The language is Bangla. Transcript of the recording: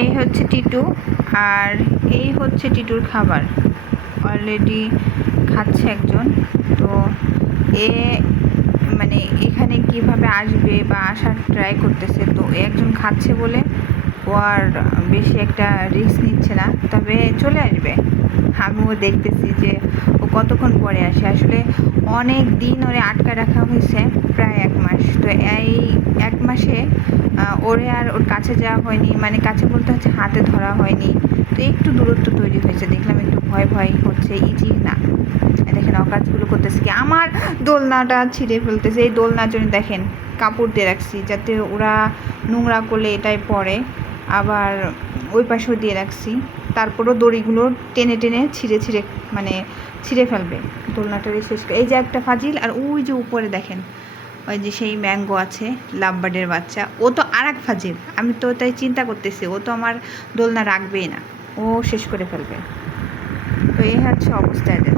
এই হচ্ছে টিটু, আর এই হচ্ছে টিটুর খাবার। অলরেডি খাচ্ছে একজন। তো এ মানে এখানে কিভাবে আসবে বা আসার ট্রাই করতেছে, তো একজন খাচ্ছে বলে ও আর বেশি একটা রিস্ক নিচ্ছে না, তবে চলে আসবে। আমিও দেখতেছি যে ও কতক্ষণ পরে আসে। আসলে অনেক দিন ওরে আটকা রাখা হয়েছে, প্রায় 1 মাস। তো এই 1 মাসে ওরে আর ওর কাছে যাওয়া হয়নি, মানে কাছে বলতে হচ্ছে হাতে ধরা হয়নি। তো একটু দূরত্ব তৈরি হয়েছে, দেখলাম একটু ভয় ভয় হচ্ছে। ইজি না, দেখেন অকাজগুলো করতেছে কি, আমার দোলনাটা ছিঁড়ে ফেলতেছে। এই দোলনার জন্য দেখেন কাপড় দিয়ে রাখছি, যাতে ওরা নোংরা করলে এটাই পরে। আবার ওই পাশেও দিয়ে রাখছি, তারপরও দড়িগুলো টেনে টেনে ছিঁড়ে ছিঁড়ে মানে ছিঁড়ে ফেলবে দোলনাটারই শেষ। এই যে একটা ফাজিল, আর ওই যে উপরে দেখেন ওই যে সেই ম্যাঙ্গো আছে, লাভবার্ডের বাচ্চা, ও তো আর এক ফাজিল। আমি তো তাই চিন্তা করতেছি, ও তো আমার দোলনা রাখবেই না, ও শেষ করে ফেলবে। তো এই হচ্ছে অবস্থা এদের।